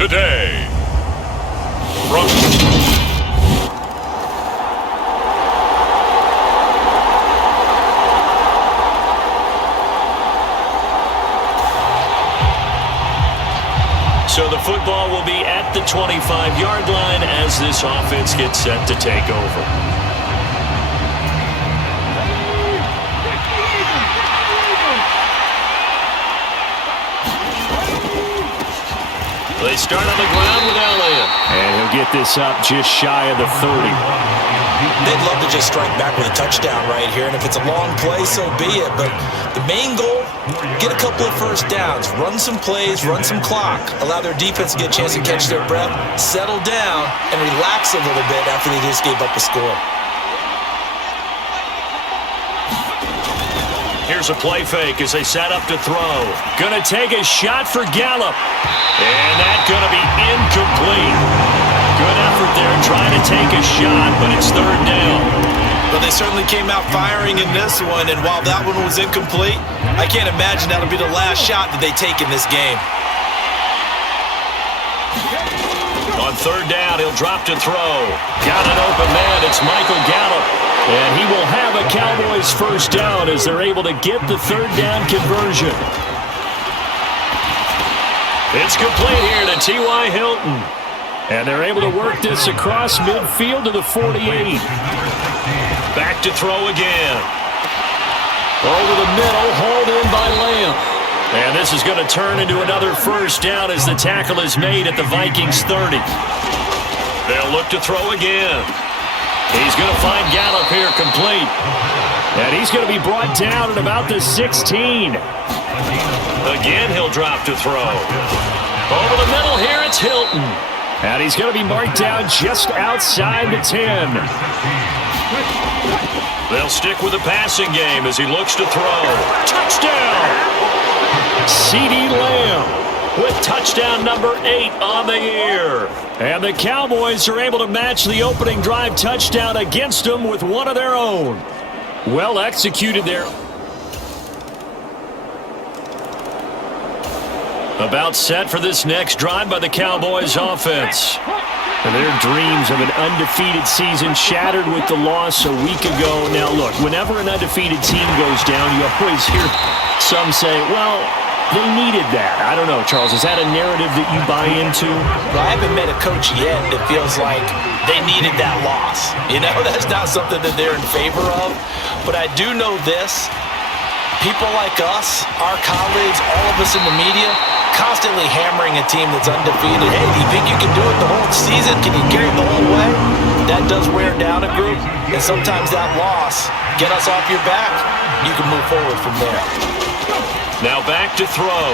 today. From So the football will be at the 25-yard line as this offense gets set to take over. They start on the ground with Elliott. And he'll get this up just shy of the 30. They'd love to just strike back with a touchdown right here, and if it's a long play, so be it. But the main goal, get a couple of first downs, run some plays, run some clock, allow their defense to get a chance to catch their breath, settle down, and relax a little bit after they just gave up a score. Here's a play fake as they set up to throw. Gonna take a shot for Gallup. And that's gonna be incomplete. Good effort there trying to take a shot, but it's third down. Well, they certainly came out firing in this one, and while that one was incomplete, I can't imagine that'll be the last shot that they take in this game. On third down, he'll drop to throw. Got an open man. It's Michael Gallup. And he will have a Cowboys first down as they're able to get the third down conversion. It's complete here to T.Y. Hilton. And they're able to work this across midfield to the 48. Back to throw again. Over the middle, hauled in by Lamb. And this is going to turn into another first down as the tackle is made at the Vikings 30. They'll look to throw again. He's going to find Gallup here complete. And he's going to be brought down at about the 16. Again, he'll drop to throw. Over the middle here, it's Hilton. And he's going to be marked down just outside the 10. They'll stick with the passing game as he looks to throw. Touchdown! CeeDee Lamb with touchdown number 8 on the year. And the Cowboys are able to match the opening drive touchdown against them with one of their own. Well executed there. About set for this next drive by the Cowboys offense. And their dreams of an undefeated season shattered with the loss a week ago. Now look, whenever an undefeated team goes down, you always hear some say, well, they needed that. I don't know, Charles, is that a narrative that you buy into? Well, I haven't met a coach yet that feels like they needed that loss. You know, that's not something that they're in favor of. But I do know this. People like us, our colleagues, all of us in the media, constantly hammering a team that's undefeated. Hey, do you think you can do it the whole season? Can you carry it the whole way? That does wear down a group, and sometimes that loss, get us off your back, you can move forward from there. Now back to throw.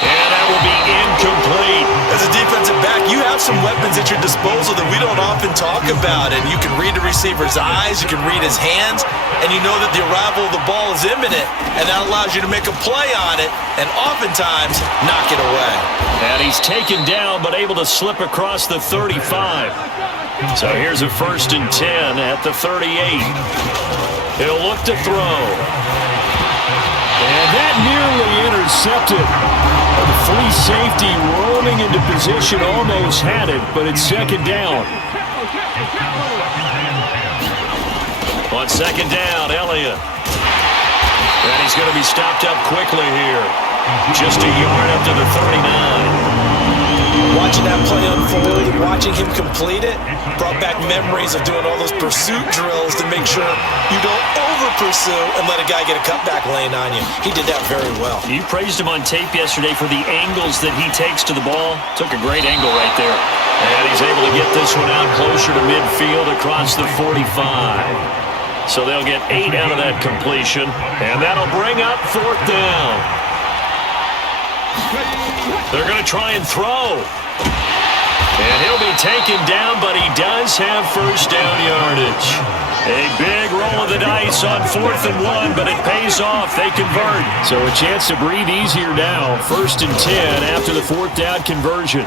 And that will be incomplete. As a defensive back, you have some weapons at your disposal that we don't often talk about, and you can read the receiver's eyes, you can read his hands, and you know that the arrival of the ball is imminent, and that allows you to make a play on it, and oftentimes knock it away. And he's taken down, but able to slip across the 35. So here's a 1st and 10 at the 38. He'll look to throw. And that nearly intercepted. The free safety rolling into position, almost had it, but it's second down. On second down, Elliott. And he's going to be stopped up quickly here. Just a yard up to the 39. Watching that play unfold, watching him complete it, brought back memories of doing all those pursuit drills to make sure you don't over-pursue and let a guy get a cutback lane on you. He did that very well. You praised him on tape yesterday for the angles that he takes to the ball. Took a great angle right there. And he's able to get this one out closer to midfield across the 45. So they'll get 8 out of that completion, and that'll bring up 4th down. They're going to try and throw. And he'll be taken down, but he does have first down yardage. A big roll of the dice on 4th and 1, but it pays off. They convert. So a chance to breathe easier now. 1st and 10 after the 4th down conversion.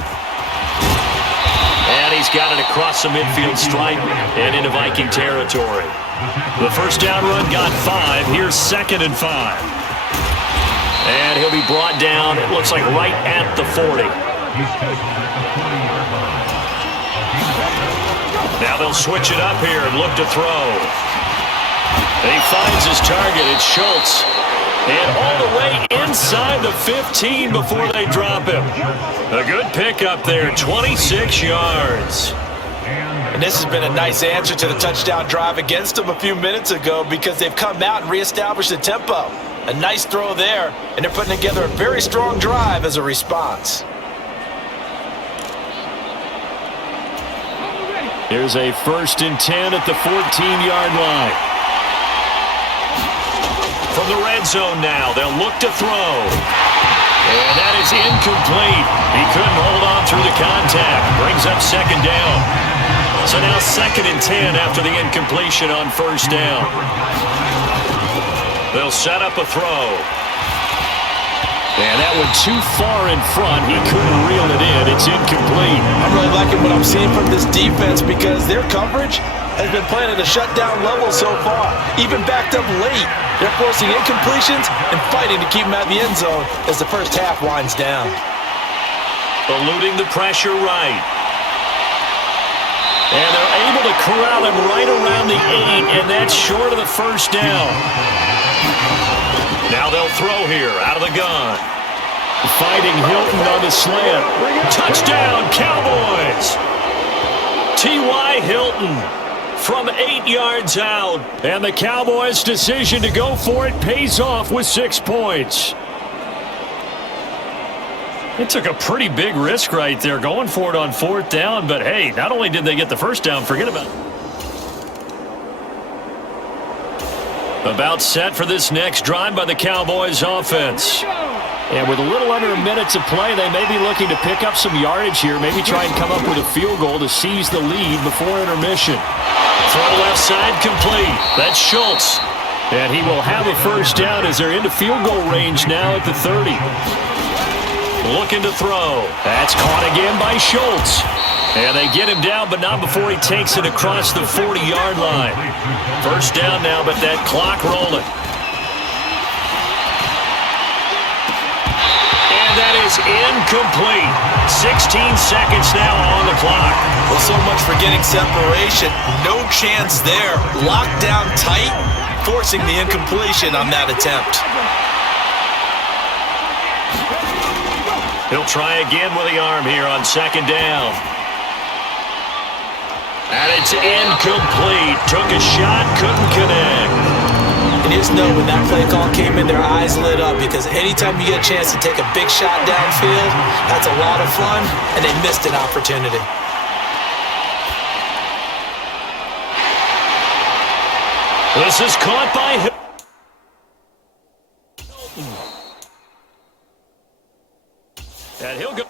And he's got it across the midfield stripe and into Viking territory. The first down run got 5. Here's 2nd and 5. And he'll be brought down, it looks like right at the 40. Now they'll switch it up here and look to throw. He finds his target. It's Schultz. And all the way inside the 15 before they drop him. A good pickup there, 26 yards. And this has been a nice answer to the touchdown drive against them a few minutes ago because they've come out and reestablished the tempo. A nice throw there, and they're putting together a very strong drive as a response. Here's a 1st and 10 at the 14-yard line. From the red zone now, they'll look to throw. And that is incomplete. He couldn't hold on through the contact. Brings up 2nd down. So now 2nd and 10 after the incompletion on 1st down. They'll set up a throw. And that went too far in front. He couldn't reel it in. It's incomplete. I'm really liking what I'm seeing from this defense because their coverage has been playing at a shutdown level so far. Even backed up late. They're forcing incompletions and fighting to keep them out of the end zone as the first half winds down. Eluding the pressure right. And they're able to corral him right around the 8, and that's short of the 1st down. Now they'll throw here out of the gun. Fighting Hilton on the slant. Touchdown, Cowboys! T.Y. Hilton from 8 yards out. And the Cowboys' decision to go for it pays off with 6 points. They took a pretty big risk right there going for it on 4th down. But, hey, not only did they get the 1st down, forget about it. About set for this next drive by the Cowboys offense. And with a little under a minute to play, they may be looking to pick up some yardage here, maybe try and come up with a field goal to seize the lead before intermission. Throw left side complete. That's Schultz. And he will have a 1st down as they're into field goal range now at the 30. Looking to throw. That's caught again by Schultz. And they get him down, but not before he takes it across the 40-yard line. 1st down now, but that clock rolling. And that is incomplete. 16 seconds now on the clock. Well, so much for getting separation. No chance there. Locked down tight, forcing the incompletion on that attempt. He'll try again with the arm here on 2nd down. And it's incomplete. Took a shot, couldn't connect. And you just know when that play call came in, their eyes lit up because anytime you get a chance to take a big shot downfield, that's a lot of fun, and they missed an opportunity. This is caught by Hilton. And he'll go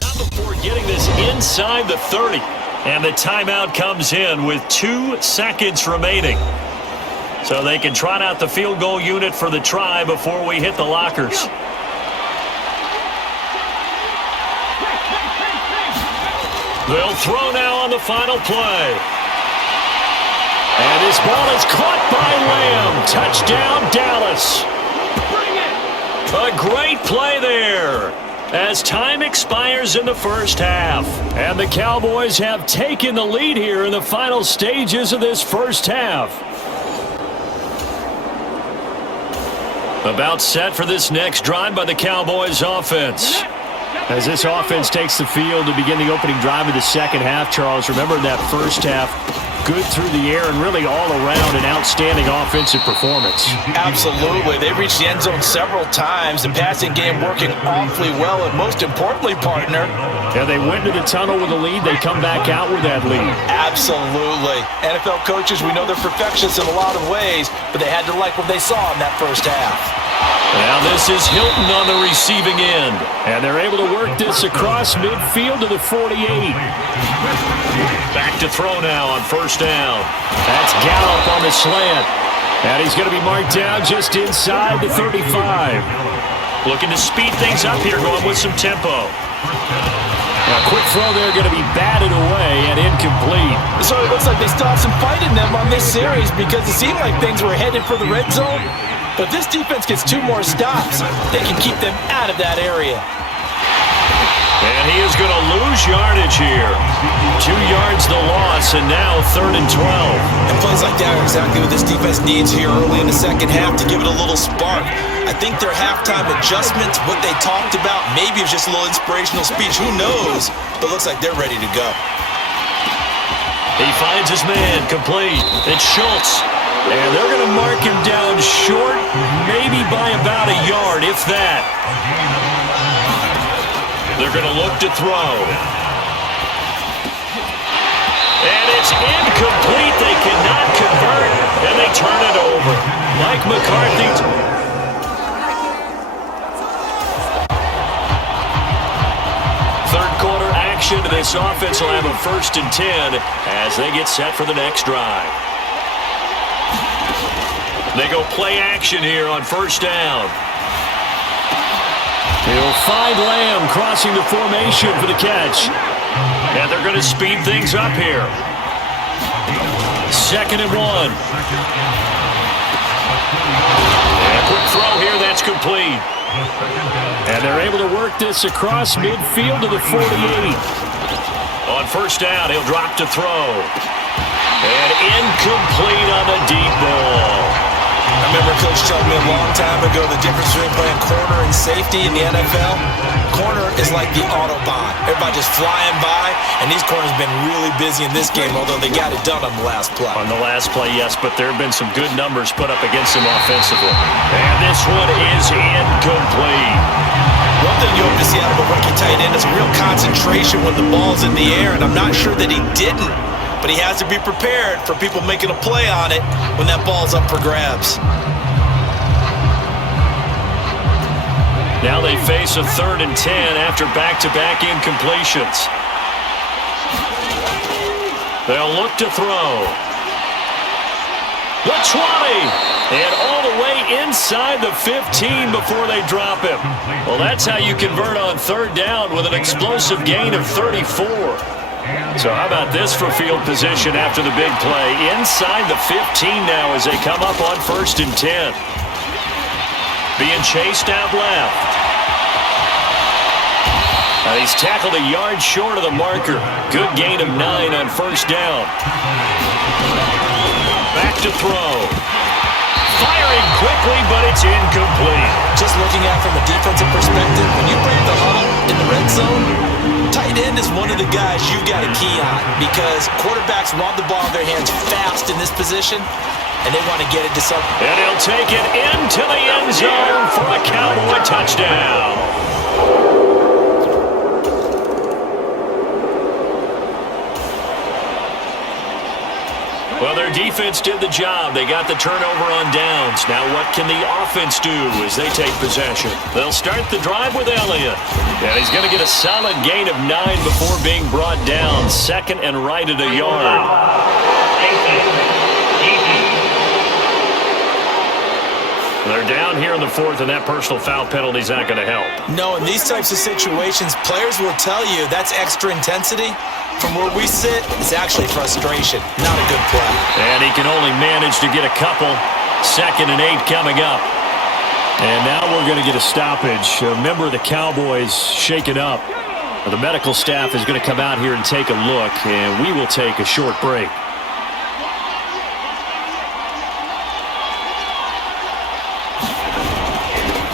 down before getting this inside the 30. And the timeout comes in with 2 seconds remaining. So they can trot out the field goal unit for the try before we hit the lockers. They'll throw now on the final play. And this ball is caught by Lamb. Touchdown, Dallas. A great play there as time expires in the 1st half. And the Cowboys have taken the lead here in the final stages of this 1st half. About set for this next drive by the Cowboys offense. As this offense takes the field to begin the opening drive of the 2nd half, Charles, remember in that 1st half, good through the air and really all around an outstanding offensive performance. Absolutely. They reached the end zone several times. The passing game working awfully well, and most importantly, partner. Yeah, they went to the tunnel with a lead. They come back out with that lead. Absolutely. NFL coaches, we know they're perfectionists in a lot of ways, but they had to like what they saw in that 1st half. Now this is Hilton on the receiving end. And they're able to work this across midfield to the 48. Back to throw now on 1st down. That's Gallup on the slant. And he's going to be marked down just inside the 35. Looking to speed things up here, going with some tempo. A quick throw there, going to be batted away and incomplete. So it looks like they still have some fight in them on this series because it seemed like things were headed for the red zone. But this defense gets 2 more stops. They can keep them out of that area. And he is going to lose yardage here. 2 yards the loss, and now 3rd and 12. And plays like that are exactly what this defense needs here early in the second half to give it a little spark. I think their halftime adjustments, what they talked about, maybe it's just a little inspirational speech. Who knows? But it looks like they're ready to go. He finds his man, complete. It's Schultz. And they're going to mark him down short, maybe by about a yard, if that. They're going to look to throw. And it's incomplete. They cannot convert, and they turn it over. Mike McCarthy. Third quarter action, and this offense will have a 1st and 10 as they get set for the next drive. They go play action here on 1st down. He'll find Lamb crossing the formation for the catch. And they're going to speed things up here. 2nd and 1. And a quick throw here, that's complete. And they're able to work this across midfield to the 48. On 1st down, he'll drop to throw. And incomplete on the deep ball. I remember Coach telling me a long time ago the difference between playing corner and safety in the NFL. Corner is like the Autobahn. Everybody just flying by, and these corners have been really busy in this game, although they got it done on the last play. On the last play, yes, but there have been some good numbers put up against them offensively. And this one is incomplete. One thing you hope to see out of a rookie tight end is a real concentration when the ball's in the air, and I'm not sure that he didn't. But he has to be prepared for people making a play on it when that ball's up for grabs. Now they face a 3rd and 10 after back-to-back incompletions. They'll look to throw. The 20! And all the way inside the 15 before they drop him. Well, that's how you convert on 3rd down with an explosive gain of 34. So how about this for field position after the big play? Inside the 15 now as they come up on 1st and 10. Being chased out left. Now he's tackled a yard short of the marker. Good gain of 9 on 1st down. Back to throw. Firing quickly, but it's incomplete. Just looking at it from a defensive perspective, when you break the huddle in the red zone, tight end is one of the guys you've got a key on because quarterbacks want the ball in their hands fast in this position, and they want to get it to something. And he'll take it into the end zone for a Cowboy touchdown. Well, their defense did the job. They got the turnover on downs. Now what can the offense do as they take possession? They'll start the drive with Elliott. And he's going to get a solid gain of 9 before being brought down. 2nd and right at a yard. They're down here in the 4th, and that personal foul penalty is not going to help. No, in these types of situations, players will tell you that's extra intensity. From where we sit, it's actually frustration, not a good play. And he can only manage to get a couple. 2nd and 8 coming up. And now we're going to get a stoppage. A member of the Cowboys shaken up. The medical staff is going to come out here and take a look, and we will take a short break.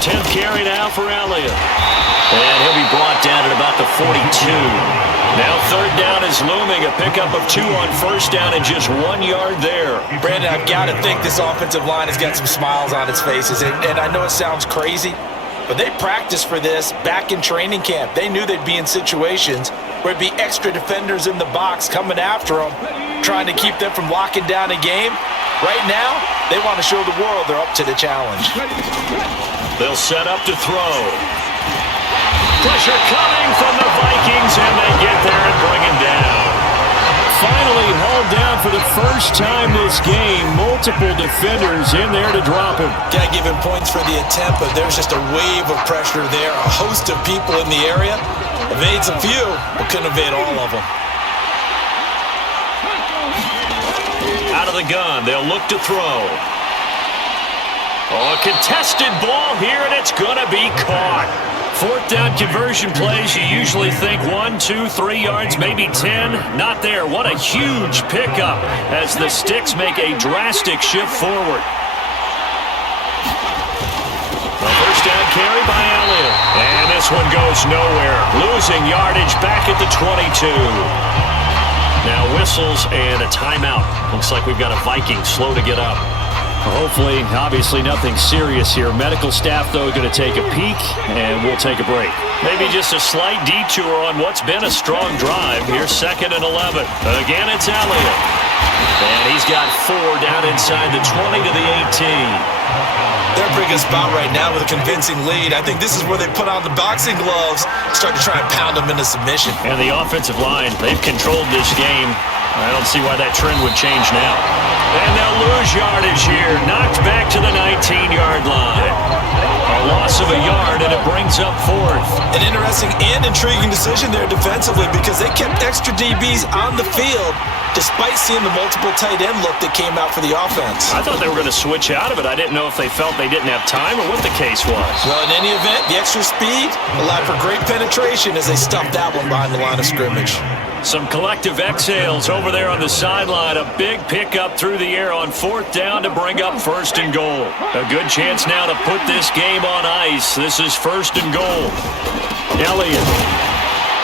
Tenth carry now for Elliott. And he'll be brought down at about the 42. Now 3rd down is looming. A pickup of 2 on 1st down and just 1 yard there. Brandon, I've got to think this offensive line has got some smiles on its faces. And I know it sounds crazy, but they practiced for this back in training camp. They knew they'd be in situations where it'd be extra defenders in the box coming after them, trying to keep them from locking down a game. Right now, they want to show the world they're up to the challenge. They'll set up to throw. Pressure coming from the Vikings, and they get there and bring him down. Finally hauled down for the first time this game. Multiple defenders in there to drop him. Got to give him points for the attempt, but there's just a wave of pressure there. A host of people in the area. Evades a few, but couldn't evade all of them. Out of the gun, they'll look to throw. Oh, a contested ball here, and it's going to be caught. Fourth down conversion plays, you usually think 1, 2, 3 yards, maybe 10. Not there. What a huge pickup as the Sticks make a drastic shift forward. The first down carry by Elliott. And this one goes nowhere. Losing yardage back at the 22. Now whistles and a timeout. Looks like we've got a Viking slow to get up. Hopefully, obviously nothing serious here. Medical staff, though, going to take a peek, and we'll take a break. Maybe just a slight detour on what's been a strong drive. Here's 2nd and 11. Again, it's Elliott. And he's got 4 down inside the 20 to the 18. They're a pretty good spot right now with a convincing lead. I think this is where they put on the boxing gloves, start to try and pound them into submission. And the offensive line, they've controlled this game. I don't see why that trend would change now. And they'll lose yardage here. Knocked back to the 19-yard line. A loss of a yard, and it brings up 4th. An interesting and intriguing decision there defensively because they kept extra DBs on the field despite seeing the multiple tight end look that came out for the offense. I thought they were going to switch out of it. I didn't know if they felt they didn't have time or what the case was. Well, in any event, the extra speed allowed for great penetration as they stuffed that one behind the line of scrimmage. Some collective exhales over there on the sideline. A big pickup through the air on 4th down to bring up 1st and goal. A good chance now to put this game on ice. This is 1st and goal. Elliott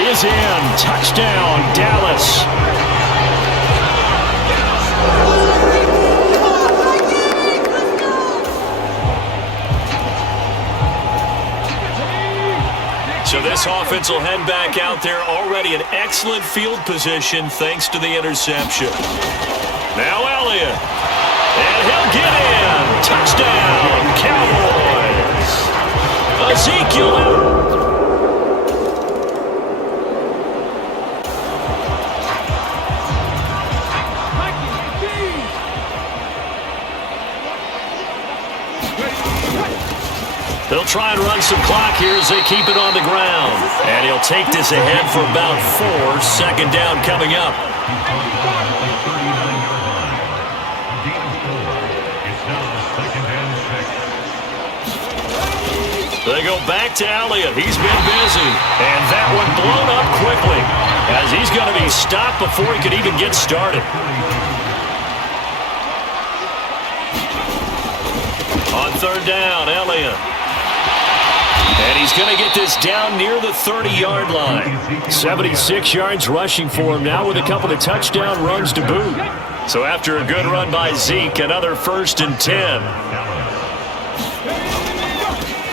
is in. Touchdown, Dallas. So this offense will head back out there, already in excellent field position thanks to the interception. Now Elliott. And he'll get in. Touchdown, Cowboys. Ezekiel. They'll try and run some clock here as they keep it on the ground. And he'll take this ahead for about 4. 2nd down coming up. They go back to Elliott. He's been busy. And that one blown up quickly as he's going to be stopped before he could even get started. On 3rd down, Elliott. And he's going to get this down near the 30-yard line. 76 yards rushing for him now with a couple of touchdown runs to boot. So after a good run by Zeke, another 1st and 10.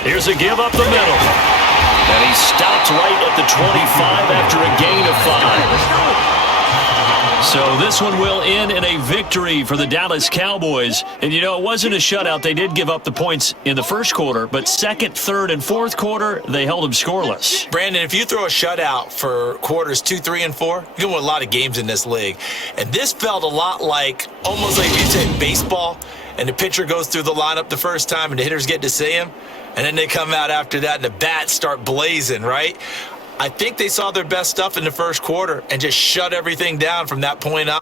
Here's a give up the middle. And he stopped right at the 25 after a gain of 5. So this one will end in a victory for the Dallas Cowboys. And, you know, it wasn't a shutout. They did give up the points in the first quarter, but 2nd, 3rd, and 4th quarter, they held them scoreless. Brandon, if you throw a shutout for quarters 2, 3, and 4, you're going to win a lot of games in this league. And this felt a lot like, almost like you said, baseball, and the pitcher goes through the lineup the first time, and the hitters get to see him, and then they come out after that, and the bats start blazing, right? I think they saw their best stuff in the first quarter and just shut everything down from that point on.